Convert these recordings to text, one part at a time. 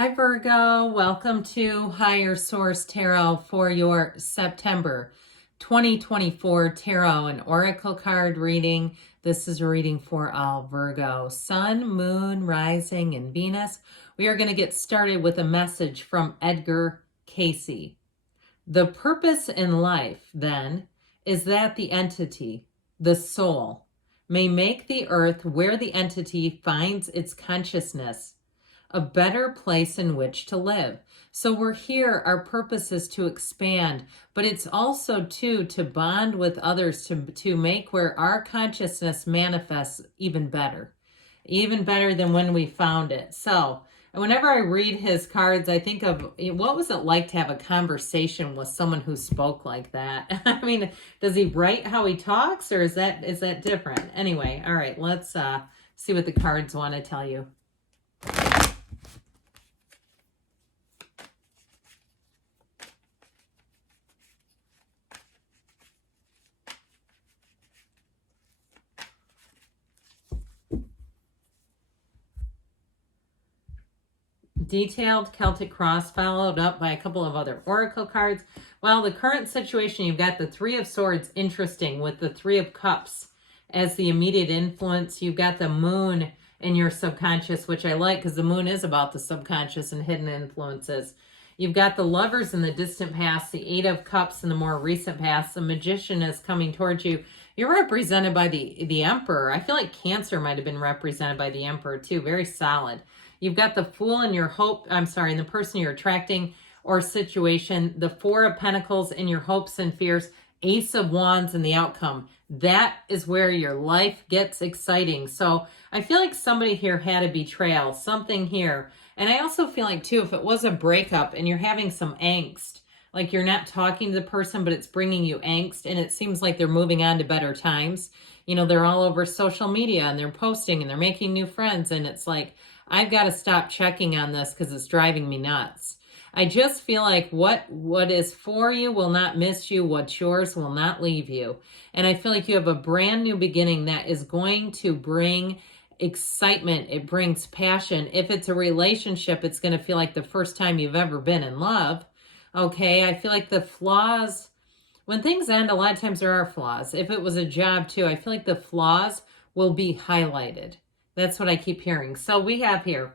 Hi Virgo, welcome to Higher Source Tarot for your September 2024 Tarot and Oracle card reading. This is a reading for all Virgo, Sun, Moon, Rising, and Venus. We are going to get started with a message from Edgar Cayce. The purpose in life, then, is that the entity, the soul, may make the earth where the entity finds its consciousness a better place in which to live. So we're here, our purpose is to expand, but it's also to bond with others, to make where our consciousness manifests even better than when we found it. So whenever I read his cards, I think of what was it like to have a conversation with someone who spoke like that? I mean, does he write how he talks, or is that different? Anyway, all right, let's see what the cards want to tell you. Detailed Celtic cross followed up by a couple of other oracle cards. Well, the current situation, you've got the Three of Swords, interesting, with the Three of Cups as the immediate influence. You've got the moon in your subconscious, which I like because the moon is about the subconscious and hidden influences. You've got the Lovers in the distant past, the Eight of Cups in the more recent past. The Magician is coming towards you. You're represented by the Emperor. I feel like Cancer might have been represented by the Emperor too. Very solid. You've got the Fool in your in the person you're attracting or situation, the Four of Pentacles in your hopes and fears, Ace of Wands in the outcome. That is where your life gets exciting. So I feel like somebody here had a betrayal, something here. And I also feel like too, if it was a breakup and you're having some angst, like you're not talking to the person, but it's bringing you angst, and it seems like they're moving on to better times. You know, they're all over social media and they're posting and they're making new friends, and it's like, I've got to stop checking on this because it's driving me nuts. I just feel like what is for you will not miss you. What's yours will not leave you. And I feel like you have a brand new beginning that is going to bring excitement. It brings passion. If it's a relationship, it's going to feel like the first time you've ever been in love. Okay, I feel like the flaws, when things end, a lot of times there are flaws. If it was a job too, I feel like the flaws will be highlighted. That's what I keep hearing. So we have here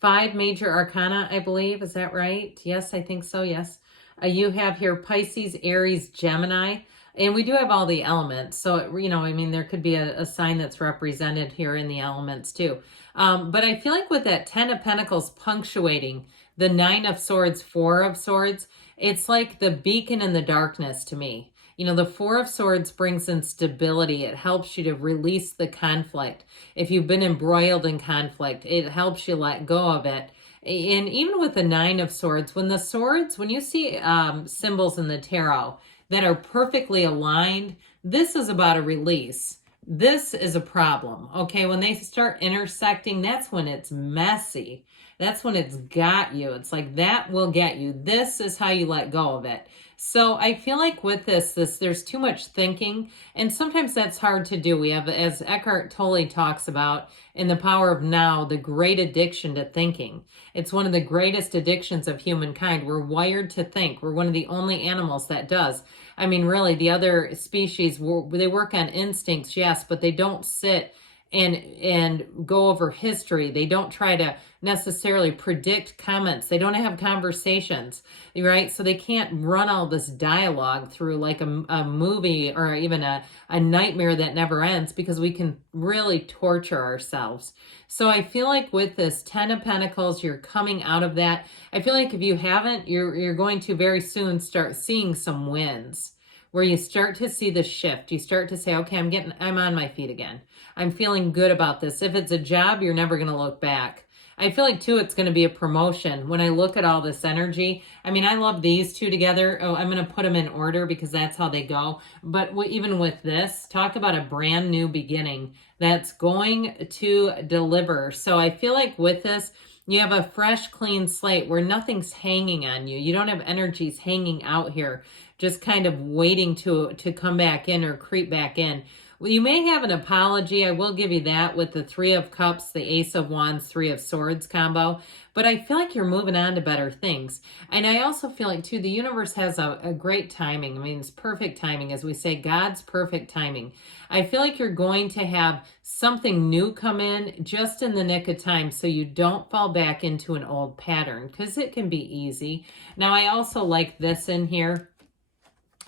5 major arcana, I believe. Is that right? Yes, I think so. Yes. You have here Pisces, Aries, Gemini. And we do have all the elements. So, you know, I mean, there could be a sign that's represented here in the elements too. But I feel like with that 10 of Pentacles punctuating the 9 of Swords, 4 of Swords, it's like the beacon in the darkness to me. You know, the 4 of Swords brings in stability. It helps you to release the conflict. If you've been embroiled in conflict, it helps you let go of it. And even with the 9 of Swords, when you see symbols in the tarot that are perfectly aligned, this is about a release. This is a problem, okay? When they start intersecting, that's when it's messy. That's when it's got you. It's like that will get you. This is how you let go of it. So I feel like with this there's too much thinking, and sometimes that's hard to do. We have, as Eckhart Tolle talks about in The Power of Now, the great addiction to thinking. It's one of the greatest addictions of humankind. We're wired to think. We're one of the only animals that does. I mean, really, the other species, they work on instincts, yes, but they don't sit and go over history. They don't try to necessarily predict comments. They don't have conversations, right? So they can't run all this dialogue through like a movie or even a nightmare that never ends, because we can really torture ourselves. So I feel like with this 10 of Pentacles, you're coming out of that. I feel like if you haven't, you're going to very soon start seeing some wins, where you start to see the shift. You start to say, okay, I'm on my feet again. I'm feeling good about this. If it's a job, you're never going to look back. I feel like too, it's going to be a promotion. When I look at all this energy, I mean, I love these two together. Oh, I'm going to put them in order because that's how they go. But even with this, talk about a brand new beginning that's going to deliver. So I feel like with this, you have a fresh, clean slate where nothing's hanging on you. You don't have energies hanging out here, just kind of waiting to come back in or creep back in. Well, you may have an apology. I will give you that with the Three of Cups, the Ace of Wands, Three of Swords combo. But I feel like you're moving on to better things. And I also feel like, too, the universe has a great timing. I mean, it's perfect timing. As we say, God's perfect timing. I feel like you're going to have something new come in just in the nick of time so you don't fall back into an old pattern, because it can be easy. Now, I also like this in here,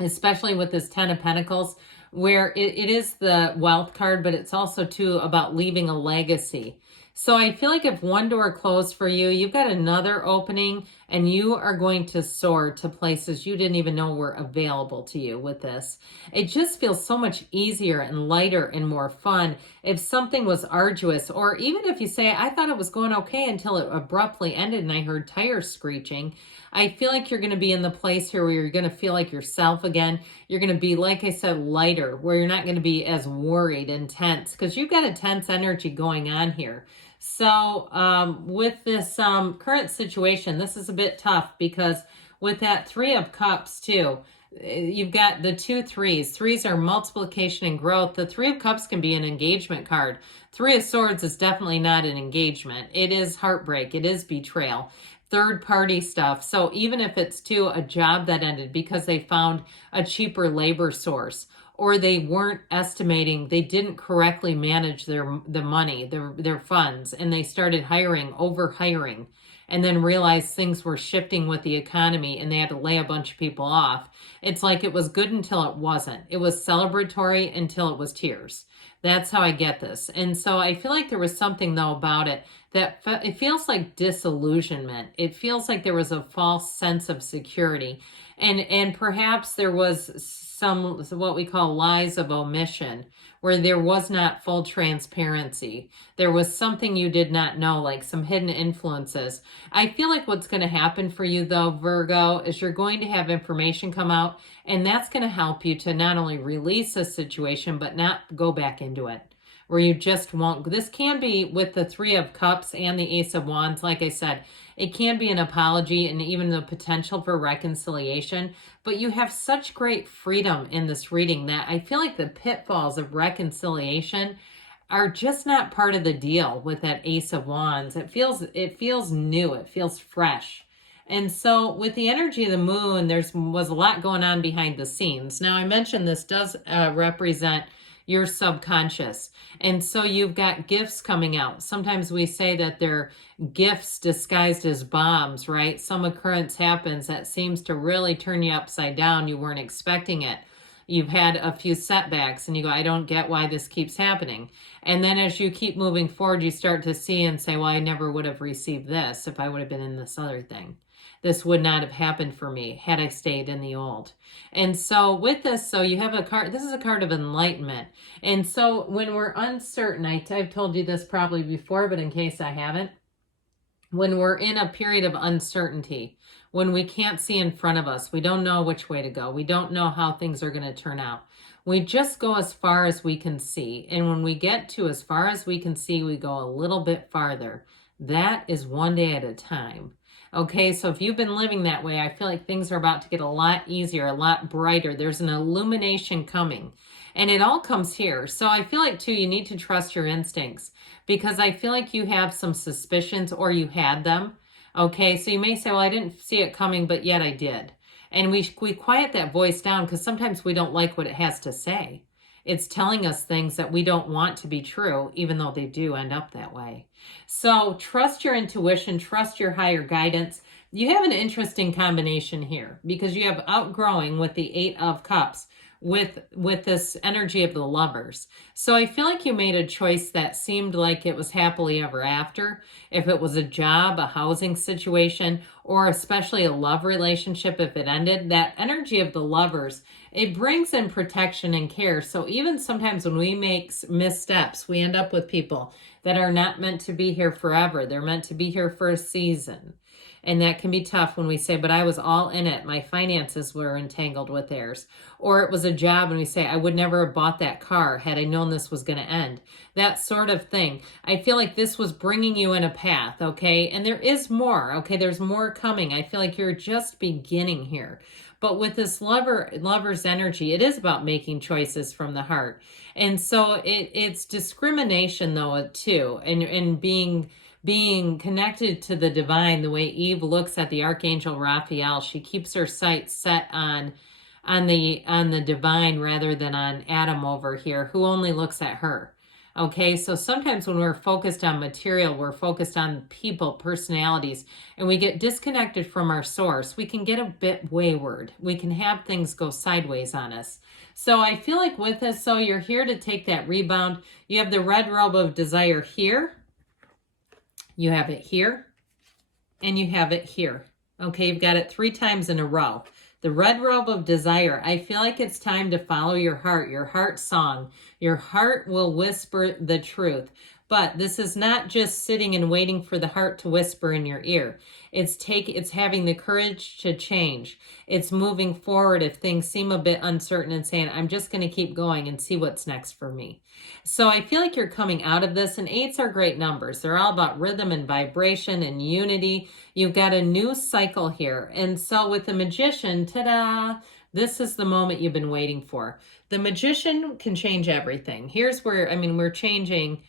especially with this Ten of Pentacles, where it is the wealth card, but it's also too about leaving a legacy. So I feel like if one door closed for you, you've got another opening, and you are going to soar to places you didn't even know were available to you with this. It just feels so much easier and lighter and more fun if something was arduous, or even if you say, I thought it was going okay until it abruptly ended and I heard tires screeching. I feel like you're going to be in the place here where you're going to feel like yourself again. You're going to be, like I said, lighter, where you're not going to be as worried and tense, because you've got a tense energy going on here. So with this current situation, this is a bit tough, because with that Three of Cups too, you've got the two threes. Threes are multiplication and growth. The Three of Cups can be an engagement card. Three of Swords is definitely not an engagement. It is heartbreak. It is betrayal. Third party stuff. So even if it's to a job that ended because they found a cheaper labor source, or they weren't estimating, they didn't correctly manage the money, their funds, and they started over hiring, and then realized things were shifting with the economy and they had to lay a bunch of people off. It's like it was good until it wasn't. It was celebratory until it was tears. That's how I get this. And so I feel like there was something, though, about it that it feels like disillusionment. It feels like there was a false sense of security. And perhaps there was some, what we call lies of omission, where there was not full transparency. There was something you did not know, like some hidden influences. I feel like what's going to happen for you, though, Virgo, is you're going to have information come out, and that's going to help you to not only release a situation, but not go back into it, where you just won't. This can be with the Three of Cups and the Ace of Wands. Like I said, it can be an apology and even the potential for reconciliation, but you have such great freedom in this reading that I feel like the pitfalls of reconciliation are just not part of the deal with that Ace of Wands. It feels new. It feels fresh. And so with the energy of the moon, was a lot going on behind the scenes. Now, I mentioned this does represent your subconscious. And so you've got gifts coming out. Sometimes we say that they're gifts disguised as bombs, right? Some occurrence happens that seems to really turn you upside down. You weren't expecting it. You've had a few setbacks and you go, I don't get why this keeps happening. And then as you keep moving forward, you start to see and say, well, I never would have received this if I would have been in this other thing. This would not have happened for me had I stayed in the old. And so with this, so you have a card, this is a card of enlightenment. And so when we're uncertain, I've told you this probably before, but in case I haven't, when we're in a period of uncertainty, when we can't see in front of us, we don't know which way to go, we don't know how things are going to turn out, we just go as far as we can see. And when we get to as far as we can see, we go a little bit farther. That is one day at a time. Okay, so if you've been living that way, I feel like things are about to get a lot easier, a lot brighter. There's an illumination coming, and it all comes here. So I feel like, too, you need to trust your instincts, because I feel like you have some suspicions, or you had them. Okay, so you may say, well, I didn't see it coming, but yet I did. And we quiet that voice down, because sometimes we don't like what it has to say. It's telling us things that we don't want to be true, even though they do end up that way. So trust your intuition, trust your higher guidance. You have an interesting combination here, because you have outgrowing with the Eight of Cups, with this energy of the Lovers. So I feel like you made a choice that seemed like it was happily ever after. If it was a job, a housing situation, or especially a love relationship, if it ended, that energy of the Lovers, it brings in protection and care. So even sometimes when we make missteps, we end up with people that are not meant to be here forever. They're meant to be here for a season. And that can be tough when we say, but I was all in it. My finances were entangled with theirs. Or it was a job and we say, I would never have bought that car had I known this was going to end. That sort of thing. I feel like this was bringing you in a path, okay? And there is more, okay? There's more coming. I feel like you're just beginning here. But with this lover's energy, it is about making choices from the heart. And so it's discrimination though too, and being connected to the divine, the way Eve looks at the archangel Raphael. She keeps her sights set on the divine rather than on Adam over here, who only looks at her. Okay, so sometimes when we're focused on material, we're focused on people, personalities, and we get disconnected from our source. We can get a bit wayward. We can have things go sideways on us. So I feel like with this, so you're here to take that rebound. You have the red robe of desire here. You have it here. And you have it here. Okay, you've got it 3 times in a row. The red robe of desire. I feel like it's time to follow your heart song. Your heart will whisper the truth. But this is not just sitting and waiting for the heart to whisper in your ear. It's having the courage to change. It's moving forward if things seem a bit uncertain and saying, I'm just going to keep going and see what's next for me. So I feel like you're coming out of this, and 8s are great numbers. They're all about rhythm and vibration and unity. You've got a new cycle here. And so with the Magician, ta-da, this is the moment you've been waiting for. The Magician can change everything. Here's where, we're changing,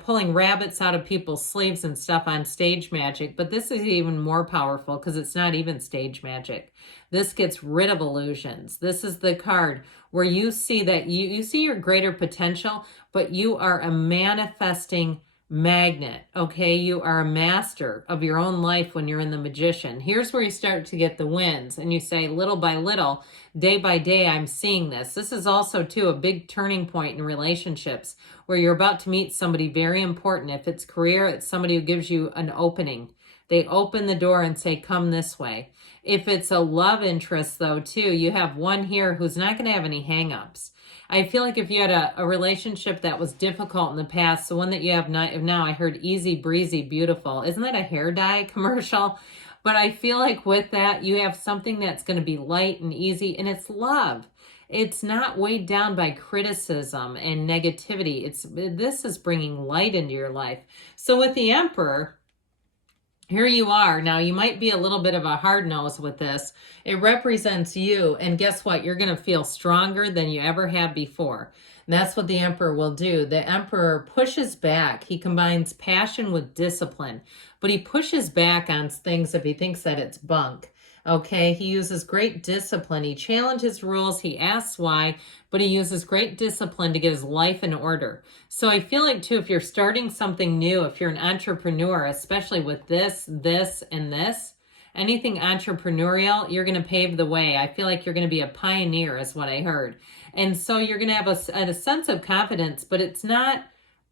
pulling rabbits out of people's sleeves and stuff on stage magic, but this is even more powerful because it's not even stage magic. This gets rid of illusions. This is the card where you see that you see your greater potential, but you are a manifesting magnet, okay? You are a master of your own life when you're in the Magician. Here's where you start to get the wins, and you say, little by little, day by day, I'm seeing this. This is also, too, a big turning point in relationships where you're about to meet somebody very important. If it's career, it's somebody who gives you an opening. They open the door and say, come this way. If it's a love interest, though, too, you have one here who's not going to have any hang-ups. I feel like if you had a relationship that was difficult in the past, the one that you have now, I heard easy breezy, beautiful. Isn't that a hair dye commercial? But I feel like with that, you have something that's going to be light and easy, and it's love. It's not weighed down by criticism and negativity. This is bringing light into your life. So with the Emperor, here you are. Now, you might be a little bit of a hard nose with this. It represents you, and guess what? You're going to feel stronger than you ever have before. And that's what the Emperor will do. The Emperor pushes back. He combines passion with discipline, but he pushes back on things if he thinks that it's bunk. Okay, he uses great discipline. He challenges rules. He asks why, but he uses great discipline to get his life in order. So I feel like, too, if you're starting something new, if you're an entrepreneur, especially with this, and this, anything entrepreneurial, you're going to pave the way. I feel like you're going to be a pioneer is what I heard. And so you're going to have a sense of confidence, but it's not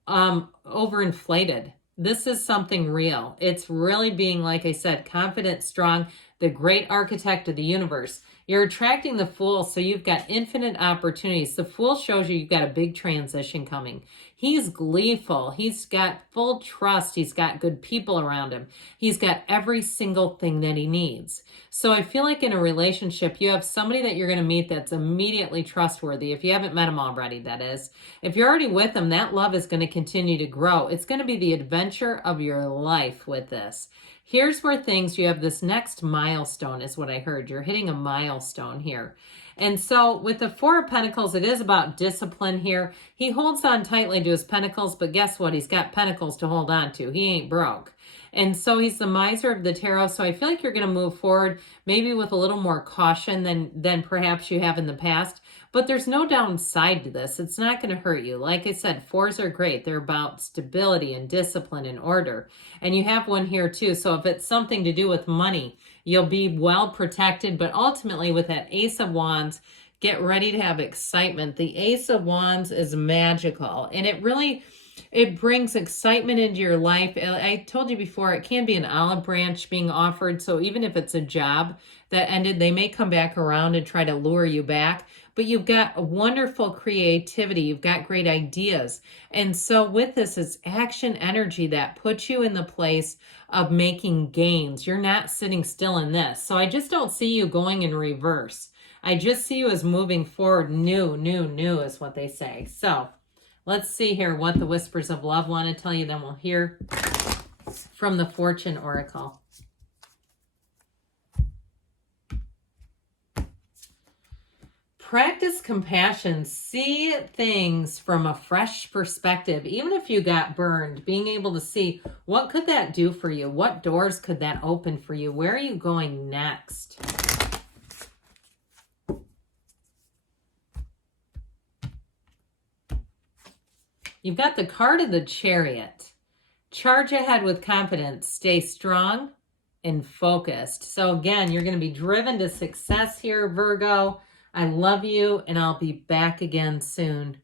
overinflated. This is something real. It's really being, like I said, confident, strong, the great architect of the universe. You're attracting the Fool, so you've got infinite opportunities. The Fool shows you've got a big transition coming. He's gleeful. He's got full trust. He's got good people around him. He's got every single thing that he needs. So I feel like in a relationship, you have somebody that you're going to meet that's immediately trustworthy. If you haven't met him already, that is. If you're already with him, that love is going to continue to grow. It's going to be the adventure of your life with this. Here's where you have this next milestone is what I heard. You're hitting a milestone here. And so with the Four of Pentacles, it is about discipline here. He holds on tightly to his pentacles, but guess what? He's got pentacles to hold on to. He ain't broke. And so he's the miser of the tarot. So I feel like you're going to move forward maybe with a little more caution than perhaps you have in the past. But there's no downside to this. It's not going to hurt you. Like I said, 4s are great. They're about stability and discipline and order. And you have one here too. So if it's something to do with money, you'll be well protected. But ultimately with that Ace of Wands, get ready to have excitement. The Ace of Wands is magical. And it brings excitement into your life. I told you before, it can be an olive branch being offered. So even if it's a job that ended, they may come back around and try to lure you back. But you've got a wonderful creativity. You've got great ideas. And so with this, it's action energy that puts you in the place of making gains. You're not sitting still in this. So I just don't see you going in reverse. I just see you as moving forward. New is what they say. So let's see here what the Whispers of Love want to tell you. Then we'll hear from the Fortune Oracle. Practice compassion. See things from a fresh perspective. Even if you got burned, being able to see what could that do for you? What doors could that open for you? Where are you going next? You've got the card of the Chariot. Charge ahead with confidence. Stay strong and focused. So again, you're going to be driven to success here, Virgo. I love you, and I'll be back again soon.